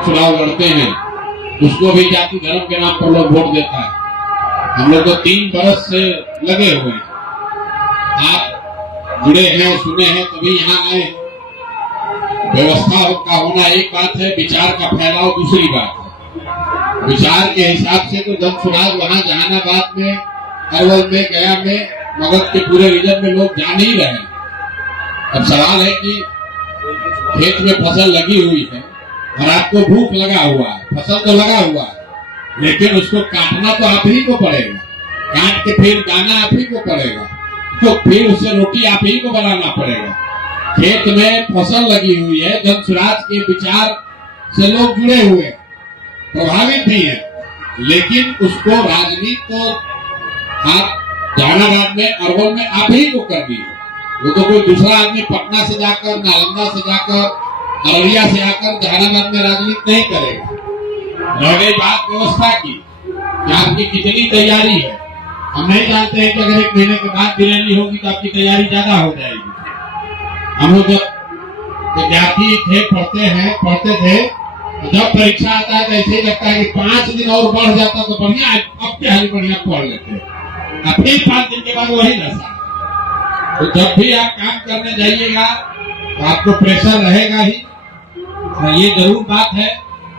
चुनाव लड़ते हैं उसको भी जाति धर्म के नाम पर लोग वोट देता है। हम लोग तो 3 बरस से लगे हुए हैं, आप जुड़े हैं, सुने हैं, तभी यहाँ आए हैं। व्यवस्था का होना एक बात है, विचार का फैलाव दूसरी बात है। विचार के हिसाब से तो जन चुनाव वहाँ जहानाबाद में, अरवल में, गया में, मगध के पूरे रीजन में लोग जान ही रहे हैं। अब सवाल है कि खेत में फसल लगी हुई है और आपको भूख लगा हुआ है, फसल तो लगा हुआ है, लेकिन उसको काटना तो आप ही को पड़ेगा, काट के फिर दाना आप ही को पड़ेगा, तो फिर उससे रोटी आप ही को बनाना पड़ेगा। खेत में फसल लगी हुई है, जन स्वराज के विचार से लोग जुड़े हुए हैं, प्रभावित भी है, लेकिन उसको राजनीति को आप जहानाबाद में, अरवल में आप ही को करनी है। वो तो कोई दूसरा आदमी पटना से जाकर, नालंदा से जाकर, अररिया से आकर जहानाबाद में राजनीति नहीं करेगा। रह गई बात व्यवस्था की कि आपकी कितनी तैयारी है, हम नहीं जानते हैं कि अगर 1 महीने के बाद भी रैली होगी तो आपकी तैयारी ज्यादा हो जाएगी। हम लोग जब विद्यार्थी थे, पढ़ते थे, जब परीक्षा आता है तो ऐसे ही लगता है कि 5 दिन और बढ़ जाता तो बढ़िया, अब क्या है, बढ़िया पढ़ लेते। अब फिर 5 दिन के बाद वही दशा। तो जब भी आप काम करने जाइएगा तो आपको प्रेशर रहेगा ही। और ये जरूर बात है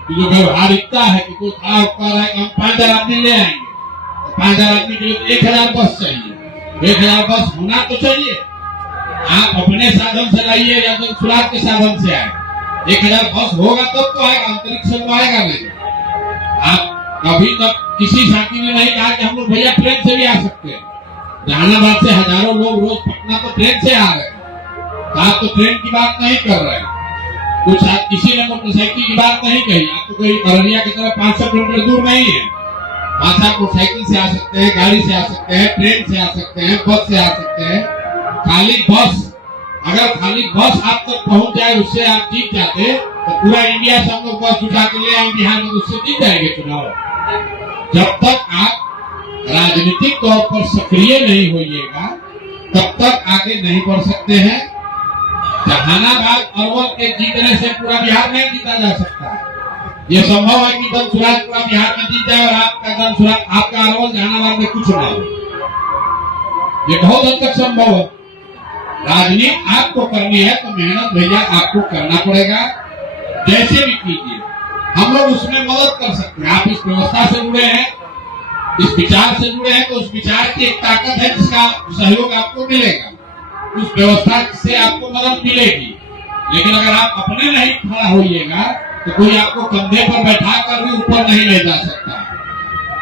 कि जो व्यवहारिकता है कि कोई खड़ा होकर है कि हम 5000 आदमी ले आएंगे, तो 5000 आदमी के लिए 1000 बस चाहिए। 1000 बस होना तो चाहिए, आप अपने साधन से लाइए या तो सुराग के साधन से आए। 1000 बस होगा तब तो आएगा, अंतरिक्ष में आएगा नहीं। आप अभी तक किसी साथी ने नहीं कहा कि हम लोग भैया ट्रेन से भी आ सकते हैं। जहानाबाद से हजारों लोग रोज पटना तो ट्रेन से आ रहे हैं, आप तो ट्रेन की बात नहीं कर रहे हैं। कुछ किसी ने मोटरसाइकिल की बात नहीं कही। आपको कोई अररिया की तरफ 500 किलोमीटर दूर नहीं है, आप मोटरसाइकिल से आ सकते हैं, गाड़ी से आ सकते हैं, ट्रेन से आ सकते हैं, बस से आ सकते हैं। खाली बस, अगर खाली बस आप तक पहुंच जाए, उससे आप जीत जाते तो पूरा इंडिया से हम लोग बस उठा के ले आए बिहार में, उससे जीत जाएंगे चुनाव। जब तक आप राजनीतिक तौर पर सक्रिय नहीं होइएगा तब तक आगे नहीं बढ़ सकते हैं। जहानाबाद, अरवल के जीतने से पूरा बिहार नहीं जीता जा सकता है। ये संभव है कि जन स्वराज पूरा बिहार में जीत जाए और आपका जन स्वराज, आपका अरवल जहानाबाद में कुछ ना हो। ये बहुत हद तक संभव है। राजनीति आपको करनी है तो मेहनत भैया आपको करना पड़ेगा, जैसे भी कीजिए। हम लोग उसमें मदद कर सकते हैं। आप इस व्यवस्था से जुड़े हैं, इस विचार से जुड़े हैं, तो उस विचार की एक ताकत है जिसका सहयोग आपको मिलेगा, उस व्यवस्था से आपको मदद मिलेगी। लेकिन अगर आप अपने नहीं खड़ा होइएगा तो कोई आपको कंधे पर बैठा कर भी ऊपर नहीं ले जा सकता।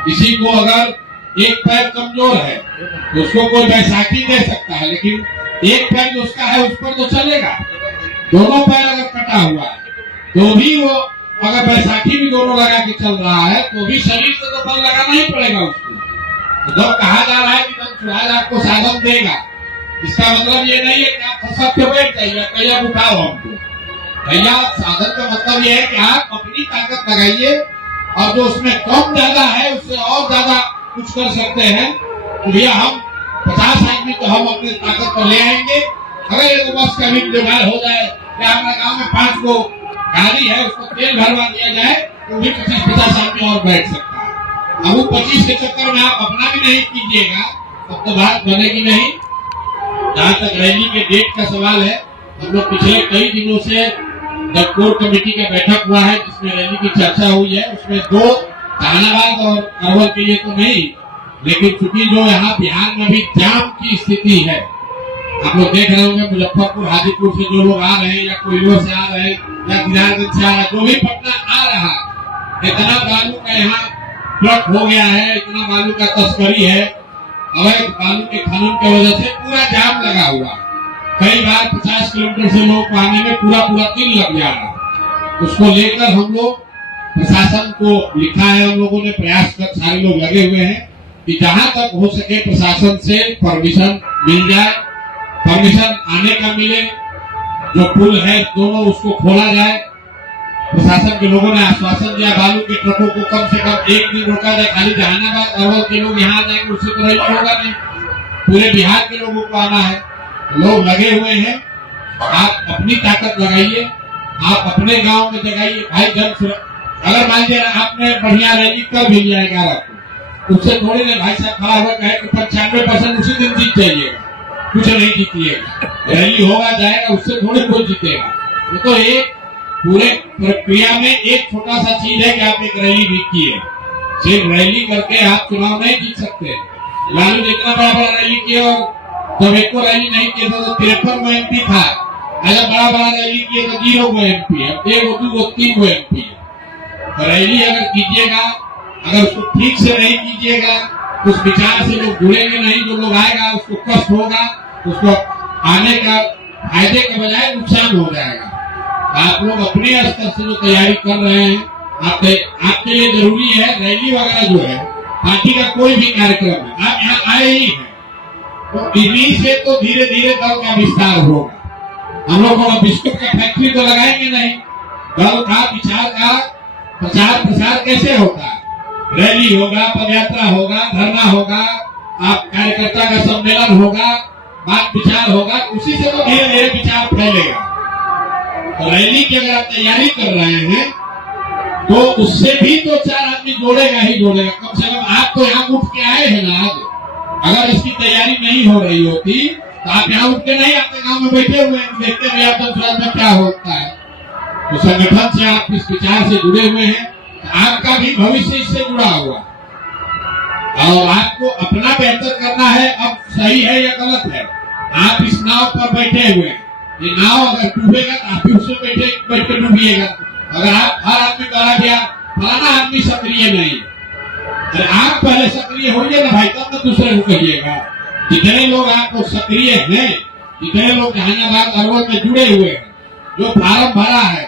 किसी को अगर एक पैर कमजोर है तो उसको कोई बैसाखी दे सकता है, लेकिन एक पैर जो उसका है उस पर तो चलेगा। दोनों पैर अगर कटा हुआ है तो भी वो, अगर बैसाखी भी दोनों लगा के चल रहा है तो भी शरीर से तो बल लगाना ही पड़ेगा उसको। तो जब कहा जा रहा है कि जन स्वराज आपको साधन देगा, इसका मतलब ये नहीं है कि आप फंस के बैठ जाइए, कैया उठाओ हमको। भैया साधन का मतलब ये है कि आप अपनी ताकत लगाइए और जो उसमें कम ज्यादा है उससे और ज्यादा कुछ कर सकते हैं। तो भैया हम 50 आदमी तो हम अपनी ताकत पर ले आएंगे। अगर एक बस का भी जुगाड़ हो जाए या हमारे गाँव में 5 गो गाड़ी है, उसको तेल भरवा दिया जाए तो भी 25-50 आदमी और बैठ सकता है। अब वो 25 के चक्कर में आप अपना भी नहीं कीजिएगा तब तो बात बनेगी नहीं। जहाँ तक रैली के डेट का सवाल है, हम लोग पिछले कई दिनों से जब कोर कमेटी का बैठक हुआ है जिसमें रैली की चर्चा हुई है, उसमें 2 जहानाबाद और अरवल के लिए तो नहीं, लेकिन चूंकि जो यहाँ बिहार में भी जाम की स्थिति है, आप लोग देख रहे होंगे मुजफ्फरपुर, हाजीपुर से जो लोग आ रहे हैं या कोयलों से आ रहे हैं या दिनारगंज से आ रहे हैं, जो भी पटना आ रहा है, इतना बालू का यहाँ ट्रक हो गया है, इतना बालू का तस्करी है, अवैध बालू के खनन की वजह से पूरा जाम लगा हुआ है। कई बार 50 किलोमीटर से लोग आने में पूरा दिन लग जा रहा है। उसको लेकर हम लोग प्रशासन को लिखा है, हम लोगों ने प्रयास कर, सारे लोग लगे हुए हैं कि जहां तक हो सके प्रशासन से परमिशन मिल जाए, परमिशन आने का मिले, जो पुल है दोनों उसको खोला जाए। प्रशासन के लोगों ने आश्वासन दिया बालू के ट्रकों को कम से कम 1 दिन रोका जाए। खाली जहानाबाद अरवल के लोग यहाँ जाएंगे उससे तो रैली होगा नहीं, पूरे बिहार के लोगों को आना है। लोग लगे हुए हैं, आप अपनी ताकत लगाइए, आप अपने गांव में जगाइए। भाई जन अगर मान लीजिए आपने बढ़िया रैली कर भी लिया 11 को, उससे थोड़ी देर भाई साहब खड़ा हुआ कहे कि 95% उसी दिन जीत जाइएगा, कुछ नहीं जीतिएगा। रैली होगा जाएगा, उससे थोड़ी कोई जीतेगा। वो तो एक पूरे प्रक्रिया में एक छोटा सा चीज है कि आप एक रैली भी किए। सिर्फ रैली करके आप चुनाव नहीं जीत सकते। लालू जितना बड़ा बड़ा रैली किया और जब एक को रैली नहीं किया तो 53 वो MP था। अगर बड़ा बड़ा रैली किए तो 0 वो MP है, 1 2 3 वो MP है। तो रैली अगर कीजिएगा, अगर उसको ठीक से नहीं कीजिएगा, उस विचार से लोग जुड़ेंगे नहीं, जो लोग आएगा उसको कष्ट होगा, उसको आने का फायदे के बजाय नुकसान हो जाएगा। आप लोग अपने स्तर से जो तैयारी कर रहे हैं, आपके लिए जरूरी है। रैली वगैरह जो है पार्टी का कोई भी कार्यक्रम है, आप यहाँ आए ही हैं, तो इन्हीं से तो धीरे धीरे दल का विस्तार होगा। हम लोग बिस्कुट का फैक्ट्री तो लगाएंगे नहीं। दल का विचार का प्रचार प्रसार कैसे होता है? रैली होगा, पदयात्रा होगा, धरना होगा, आप कार्यकर्ता का सम्मेलन होगा, बात विचार होगा, उसी से तो धीरे धीरे विचार फैलेगा। तो रैली की अगर आप तैयारी कर रहे हैं तो उससे भी तो 4 आदमी जोड़ेगा ही जोड़ेगा। कम से कम आप तो यहाँ उठ के आए हैं ना आज। अगर इसकी तैयारी नहीं हो रही होती तो आप यहाँ उठ के नहीं आते, गांव में बैठे हुए हैं, देखते हुए आप दल में क्या होता है। तो संगठन से आप इस विचार से जुड़े हुए हैं, आपका भी भविष्य इससे जुड़ा हुआ और आपको अपना बेहतर करना है। अब सही है या गलत है, आप इस नाव पर बैठे हुए हैं। ये नाव अगर डूबेगा तो आप भी उसमें बैठ के डूबिएगा। अगर आप हर आदमी कहा गया फलाना आदमी सक्रिय नहीं, अरे आप पहले सक्रिय होइए ना भाई, तब तो दूसरे को कहिएगा। जितने लोग आपको सक्रिय हैं, जितने लोग जहानाबाद अरवल में जुड़े हुए हैं, जो फार्म भरा है,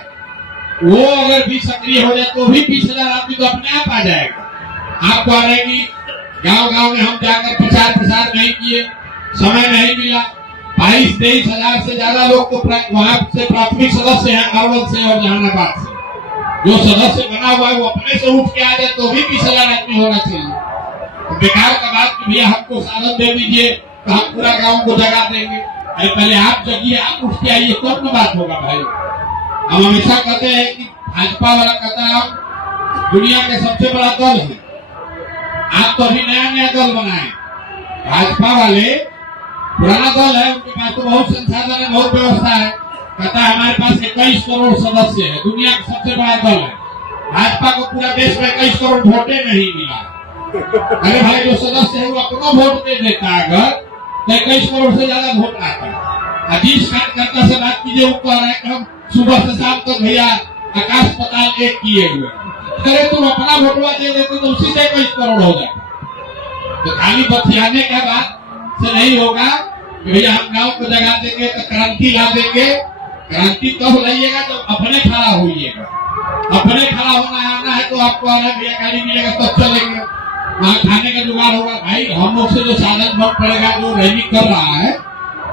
वो अगर भी सक्रिय हो जाए तो भी 20,000 आदमी तो अपने आप आ जाएगा। आपको आ रहेगी। गांव-गांव में हम जाकर प्रचार प्रसार नहीं किए, समय नहीं मिला। 22-23 हजार से ज्यादा लोग तो वहां से प्राथमिक सदस्य हैं अरवल से और जहानाबाद से। जो सदस्य बना हुआ है वो अपने से उठ के आ जाए तो भी 20,000 आदमी होना चाहिए। तो बेकार का बात कि भैया हमको साधन दे दीजिए तो हम पूरा गांव को जगा देंगे। अरे पहले आप जगिए, आप उठ के आइए, तब न बात होगा भाई। हम हमेशा कहते हैं कि भाजपा वाला कहता है हम दुनिया के सबसे बड़ा दल है। आप तो अभी नया नया दल बनाए। भाजपा वाले पुराना दल है, उनके पास तो बहुत संसाधन है, बहुत व्यवस्था है। कहता है हमारे पास 21 करोड़ सदस्य है, दुनिया का सबसे बड़ा दल है। भाजपा को पूरा देश में 21 करोड़ वोटे नहीं मिला। अरे भाई जो सदस्य है वो अपना वोट दे देता है, अगर तो 21 करोड़ से ज्यादा वोट आता है। जिस कार्यकर्ता से बात कीजिए वो कह रहे हैं कि हम सुबह से शाम तक भैया आकाश पताल एक किए हुए। अरे तुम अपना वोटवा दे देते तो उसी से 21 करोड़ हो जाता। तो खाली बतियाने के बाद से नहीं होगा। भैया हम गांव को जगा देंगे तो क्रांति ला देंगे। क्रांति कब लाइएगा जब अपने खड़ा होइएगा। अपने खड़ा होना आना है तो आपको आना भैया गाड़ी मिलेगा तब चलेंगे, वहाँ खाने का जुगाड़ होगा। भाई हम लोग से जो साधन बन पड़ेगा, जो रैली कर रहा है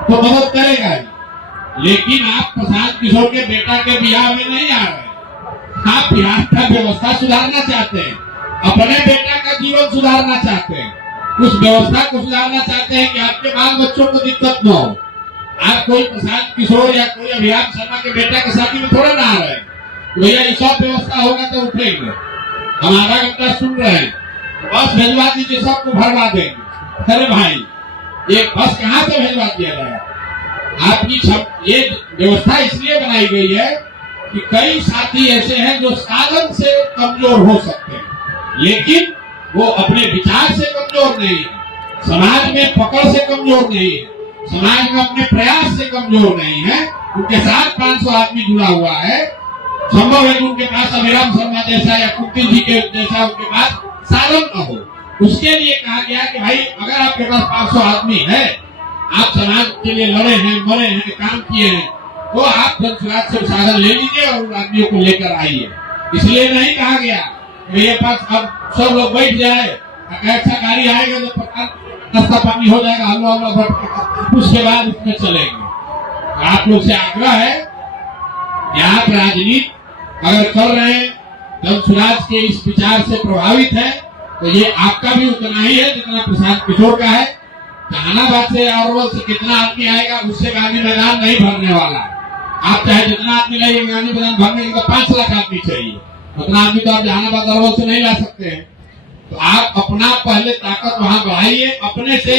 तो मदद करेगा ही। लेकिन आप प्रशांत किशोर के बेटा के बिहार में नहीं आ रहे। आप बिहार का व्यवस्था सुधारना चाहते हैं, अपने बेटा का जीवन सुधारना चाहते हैं, उस व्यवस्था को सुधारना चाहते हैं कि आपके बाल बच्चों को दिक्कत न हो। आप कोई प्रशांत किशोर या कोई अभियान शर्मा के बेटा के शादी में थोड़ा ना आ रहे हैं। भैया ये सब व्यवस्था होगा तो उठेंगे। हम आधा घंटा सुन रहे हैं, बस भेजवा दीजिए, सबको भरवा देंगे। अरे भाई ये बस कहाँ से भेजवा दिया जाएगा? आपकी ये व्यवस्था इसलिए बनाई गई है कि कई साथी ऐसे हैं जो साधन से कमजोर हो सकते हैं, लेकिन वो अपने विचार से कमजोर नहीं है, समाज में पकड़ से कमजोर नहीं है, समाज में अपने प्रयास से कमजोर नहीं है। उनके साथ 500 आदमी जुड़ा हुआ है। संभव है कि उनके पास अभिराम शर्मा जैसा या कुंती जी के जैसा उनके पास साधन न हो। उसके लिए कहा गया कि भाई अगर आपके पास 500 आदमी है, आप समाज के लिए लड़े हैं, मरे हैं, काम किए हैं, तो आप जनसुराज से साधन ले लीजिए और उन आदमियों को लेकर आइए। इसलिए नहीं कहा गया मेरे पास अब सब लोग बैठ जाए, अच्छा गाड़ी आएगा तो नाश्ता पानी हो जाएगा, हलवा हलवा भर, उसके बाद उसमें चलेंगे। आप लोग से आग्रह है कि आप राजनीति अगर कर रहे हैं, जनसुराज के इस विचार से प्रभावित है, तो ये आपका भी उतना ही है जितना प्रशांत किशोर का है। जहानाबाद से अरवल से कितना आदमी आएगा, उससे गांधी मैदान नहीं भरने वाला है। आप चाहे जितना आदमी लाइए, गांधी मैदान भरने के लिए 5 लाख आदमी चाहिए। उतना आदमी तो आप जहानाबाद अरवल से नहीं ला सकते हैं। तो आप अपना पहले ताकत वहां बढ़ाइए, अपने से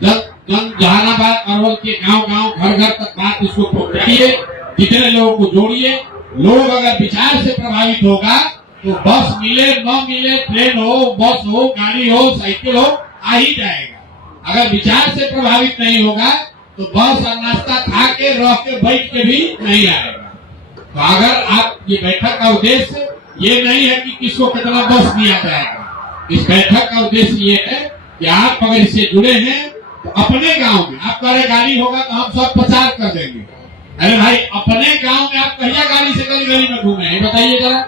जहानाबाद अरवल के गांव-गांव घर-घर तक बात इसको पहुंचाइए, जितने लोगों को जोड़िए। लोग अगर विचार से प्रभावित होगा तो बस मिले न मिले, ट्रेन हो, बस हो, गाड़ी हो, साइकिल हो, आ ही जाएगा। अगर विचार से प्रभावित नहीं होगा तो बस और नाश्ता खा के रह के बैठ के भी नहीं आएगा। तो अगर आप ये बैठक का उद्देश्य ये नहीं है कि किसको कितना बस दिया जाएगा, इस बैठक का उद्देश्य ये है कि आप अगर इससे जुड़े हैं तो अपने गांव में आप कहे गाड़ी होगा तो हम सब प्रचार कर देंगे। अरे भाई, अपने गांव में आप कहिया गाड़ी से गली गली में घूमे हैं, बताइए जरा।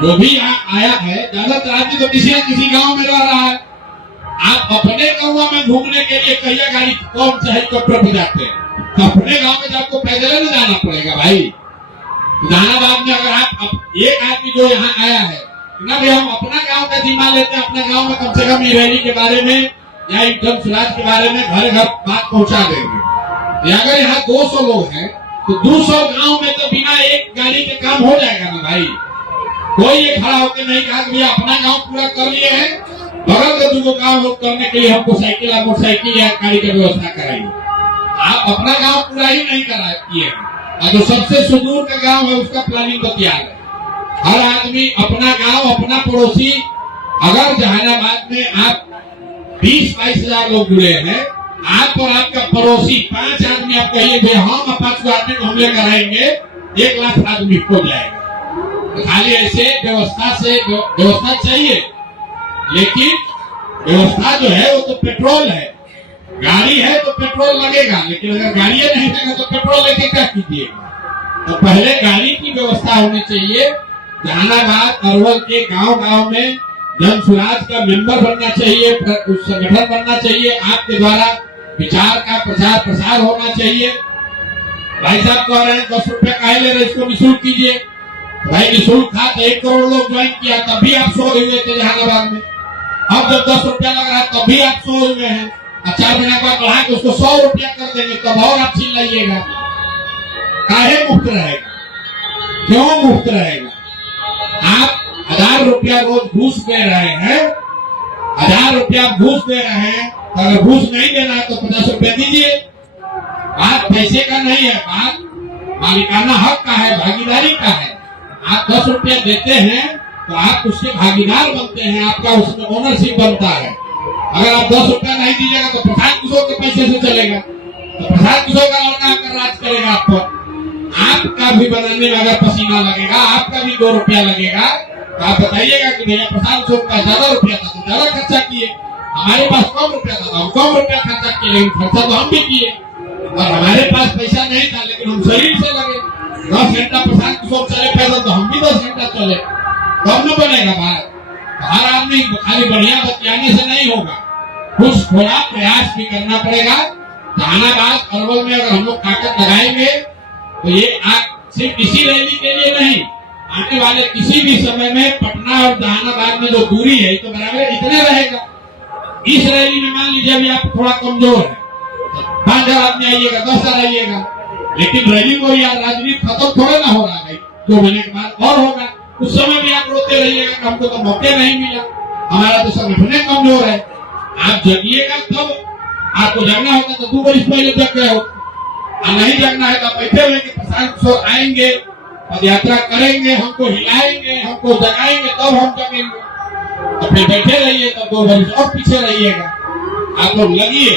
जो भी यहाँ आया है, ज्यादातर आदमी तो किसी न किसी गांव में रह रहा है। आप अपने गांव में घूमने के लिए कहिया गाड़ी कौन से हेलीकॉप्टर पे जाते हैं, तो अपने गांव में तो आपको पैदल न जाना पड़ेगा भाई। जहानाबाद में अगर आप एक आदमी जो यहाँ आया है ना भी, हम अपना गांव का जिम्मा लेते हैं, अपने गांव में कम से कम रैली के बारे में या जन सुराज के बारे में घर घर बात पहुंचा देंगे। अगर यहाँ 200 लोग हैं तो 200 गांव में तो बिना एक गाड़ी के काम हो जाएगा ना भाई। कोई ये खड़ा होकर नहीं कहा कि भैया अपना गांव पूरा कर लिए हैं, बगल के 2 गांव लोग करने के लिए हमको साइकिल या मोटरसाइकिल या गाड़ी की व्यवस्था कराइए। आप अपना गांव पूरा ही नहीं करा किए, और जो सबसे सुदूर का गांव है उसका प्लानिंग तो तैयार है। हर आदमी अपना गांव, अपना पड़ोसी। अगर जहानाबाद में आप 20-22 हजार लोग जुड़े हैं, आप और आपका पड़ोसी 5 आदमी आप कहिए भैया हम 5 आदमी को हम लेकर आएंगे, 1 लाख आदमी हो जाएगा। तो खाली ऐसे व्यवस्था चाहिए, लेकिन व्यवस्था जो है वो तो पेट्रोल है। गाड़ी है तो पेट्रोल लगेगा, लेकिन अगर गाड़ी नहीं है तो पेट्रोल लेके क्या कीजिएगा। तो पहले गाड़ी की व्यवस्था होनी चाहिए। जहानाबाद अरवल के गांव-गांव में जन सुराज का मेंबर बनना चाहिए, उस संगठन बनना चाहिए। आपके द्वारा विचार का प्रचार प्रसार होना चाहिए। भाई साहब कह रहे हैं 10 रुपया काहे ले रहे, इसको निःशुल्क कीजिए। भाई निःशुल्क था तो 1 करोड़ लोग ज्वाइन किया, तब भी आप 100 हुए थे जहानाबाद में। अब जब 10 रुपया लग रहा है तब भी आप 100 हुए हैं। 4 महीने बाद बढ़ा के उसको 100 रुपया कर देंगे, तब और आप छीन लाइएगा। काहे मुफ्त रहेगा, क्यों मुफ्त रहेगा? आप 1000 रुपया रोज घूस दे रहे हैं, 1000 रुपया घूस दे रहे हैं। अगर घूस नहीं देना है तो 50 रुपया दीजिए। बात पैसे का नहीं है, बात मालिकाना हक का है, भागीदारी का है। आप 10 रुपया देते हैं तो आप उसके भागीदार बनते हैं, आपका उसमें ओनरशिप बनता है। अगर आप 10 रुपया नहीं दीजिएगा तो प्रसाद किशोर के पैसे से चलेगा, तो प्रसाद किशोर का लड़का आकर राज करेगा आप पर। आपका भी बनाने में अगर पसीना लगेगा, आपका भी 2 रुपया लगेगा, तो आप बताइएगा कि भैया प्रसाद किशोर का ज्यादा रुपया था तो ज्यादा खर्चा किए, हमारे पास कम रुपया था तो हम कम रुपया खर्चा किए, लेकिन खर्चा तो हम भी किए। और हमारे पास पैसा नहीं था लेकिन हम शरीर से लगे। 10 घंटा प्रसाद किशोर चले पैदल तो हम भी 10 घंटा चले, तब न बनेगा बात। हर आदमी खाली बढ़िया बतियाने से नहीं होगा, कुछ थोड़ा प्रयास भी करना पड़ेगा। जहानाबाद अरवल में अगर हम लोग ताकत लगाएंगे तो ये सिर्फ इसी रैली के लिए नहीं, आने वाले किसी भी समय में पटना और जहानाबाद में जो दूरी है तो बराबर इतने रहेगा। इस रैली में मान लीजिए अभी आप थोड़ा कमजोर है, 5,000 आदमी आइएगा, 10,000 आइएगा, लेकिन रैली को या राजनीति खत्म थोड़ा ना हो रहा है। 2 महीने के बाद और होगा, उस समय भी आप रोते रहिएगा कि हमको तो मौके नहीं मिला, हमारा तो संगठन कमजोर है। आप जगिएगा तब, आपको जगना होगा तो 2 वर्ष पहले जग गए हो, और नहीं जगना है तो बैठे हुए कि प्रशांत किशोर आएंगे, पद यात्रा करेंगे, हमको हिलाएंगे, हमको जगाएंगे, तब हम जगेंगे। तो फिर बैठे रहिए, तब 2 वर्ष और पीछे रहिएगा। आप लोग लगिए।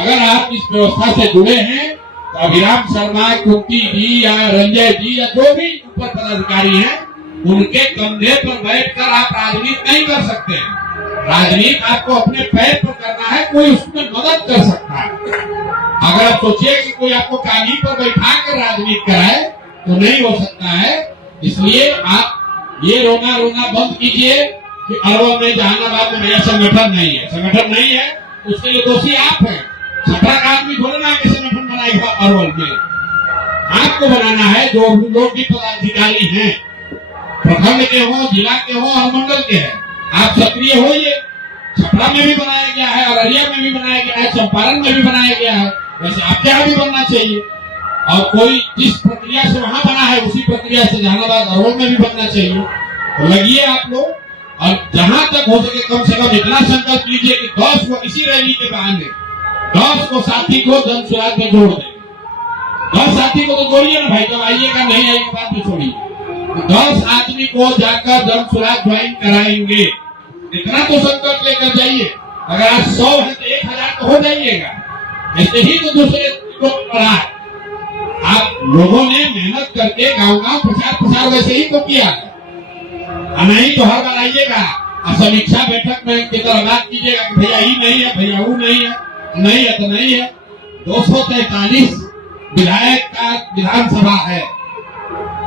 अगर आप इस व्यवस्था से जुड़े हैं तो अभिराम शर्मा, कुंती जी या रंजय जी या जो भी ऊपर पदाधिकारी हैं, उनके कंधे पर बैठकर आप राजनीति नहीं कर सकते हैं। राजनीति आपको अपने पैर पर करना है, कोई उसमें मदद कर सकता है। अगर आप सोचिए कि कोई आपको काली पर बैठा कर राजनीति कराए तो नहीं हो सकता है। इसलिए आप ये रोना बंद कीजिए कि अरवल में, जहानाबाद में नया संगठन नहीं है। संगठन नहीं है उसके लिए दोषी आप हैं। छपरा का आदमी थोड़ा ना के संगठन बनाएगा अरवल में, आपको बनाना है। जो लोग भी पदाधिकारी हैं, प्रखंड के हो, जिला के हो और मंडल के हैं, आप सक्रिय होइए। छपरा में भी बनाया गया है, अररिया में भी बनाया गया है, चंपारण में भी बनाया गया है, वैसे आपके यहाँ भी बनना चाहिए। और कोई जिस प्रक्रिया से वहां बना है उसी प्रक्रिया से जहानाबाद अरवल में भी बनना चाहिए। तो लगिए आप लोग, और जहां तक हो सके कम से कम इतना संकल्प लीजिए कि 10 को इसी रैली के बहाने 10 को साथी को जन स्वराज में जोड़ देंगे। 10 साथी को तो जोड़िए ना भाई, जब आइएगा नहीं आइएगा बात में छोड़िए। तो 10 आदमी को जाकर जन स्वराज ज्वाइन कराएंगे, इतना तो संकल्प लेकर जाइए। अगर आज 100 है तो 1000 तो हो जाइएगा। ऐसे ही तो दूसरे को पढ़ा है। आप लोगों ने मेहनत करके गांव-गांव प्रचार वैसे ही तो किया, नहीं तो हर बार आइएगा और समीक्षा बैठक में की तरह बात कीजिएगा कि भैया ही नहीं है, भैया वो नहीं है, नहीं है तो नहीं है। 243 विधायक का विधानसभा है,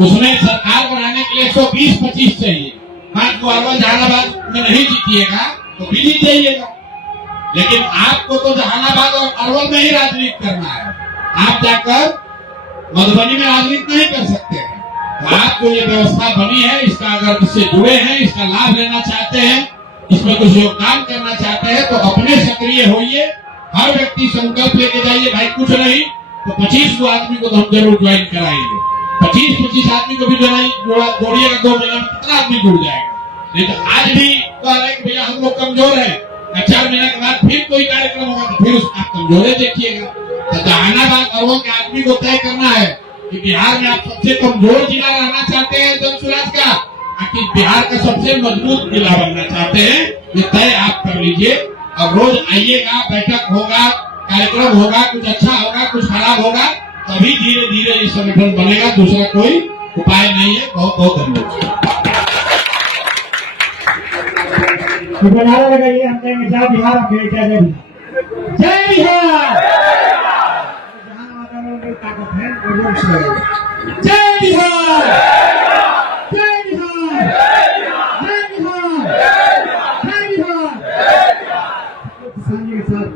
उसमें सरकार बनाने के लिए 120-25 चाहिए। 5 को अरवल जहानाबाद में नहीं जीतिएगा तो भी जीत जाइएगा, लेकिन आपको तो जहानाबाद और अरवल में ही राजनीति करना है। आप जाकर मधुबनी में राजनीति नहीं कर सकते हैं। तो आपको ये व्यवस्था बनी है, इसका अगर इससे जुड़े हैं, इसका लाभ लेना चाहते हैं, इसमें कुछ योगदान करना चाहते हैं तो अपने सक्रिय होइए। हर व्यक्ति संकल्प लेके जाइए, भाई कुछ नहीं तो 25 को आदमी को तो हम जरूर ज्वाइन कराएंगे। 25-25 आदमी को भी जोड़िएगा, 2 महीने में कितना आदमी जुड़ जाएगा। नहीं तो आज भी कह रहे कि भैया हम लोग कमजोर है, 4 महीने के बाद फिर कोई कार्यक्रम होगा तो फिर आप कमजोरे देखिएगा। तो जहानाबाद अरवल के आदमी को तय करना है कि बिहार में आप सबसे कमजोर जिला रहना चाहते हैं जन स्वराज का, कि बिहार का सबसे मजबूत जिला बनना चाहते हैं, ये तय आप कर लीजिए। और रोज आइएगा, बैठक होगा, कार्यक्रम होगा, कुछ अच्छा होगा, कुछ खराब होगा, तभी धीरे धीरे ये संगठन बनेगा। दूसरा कोई उपाय नहीं है। बहुत बहुत धन्यवाद। नारा लगाइए, हम कहेंगे जय बिहार, हम कहेंगे जय बिहार, जय बिहार। जहां माता में ताकत है जय बिहार, जय बिहार, जय बिहार, जय बिहार। किसान जी के साथ